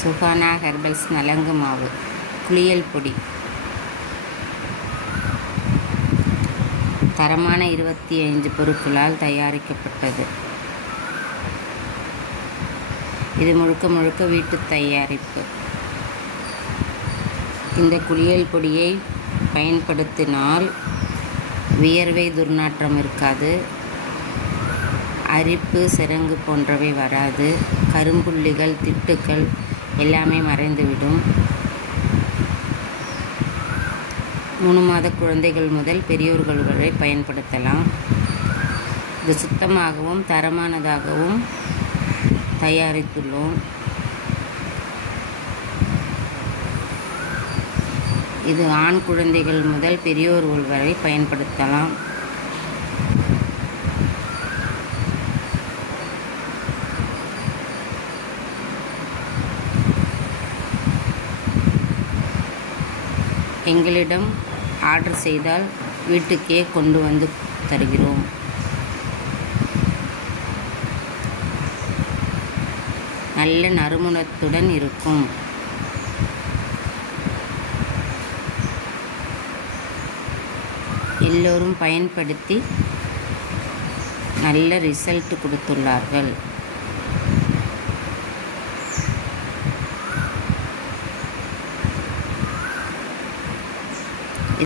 Suhana herbals நலங்கு மாவு குளியல் பொடி தரமான 25 பொருட்களால் தயாரிக்கப்பட்டது. இது முழுக்க முழுக்க வீட்டு தயாரிப்பு. இந்த குளியல் பொடியை பயன்படுத்தினால் வியர்வை துர்நாற்றம் இருக்காது, அரிப்பு சிரங்கு போன்றவை வராது, கரும்புள்ளிகள் திட்டுக்கள் எல்லாமே மறைந்துவிடும். 3 மாத குழந்தைகள் முதல் பெரியோர்கள் வரை பயன்படுத்தலாம். இது சுத்தமாகவும் தரமானதாகவும் தயாரித்துள்ளோம். இது ஆண் குழந்தைகள் முதல் பெரியோர்கள் வரை பயன்படுத்தலாம். எங்களிடம் ஆர்டர் செய்தால் வீட்டுக்கே கொண்டு வந்து தருகிறோம். நல்ல நறுமணத்துடன் இருக்கும். எல்லோரும் பயன்படுத்தி நல்ல ரிசல்ட் கொடுத்துள்ளார்கள்.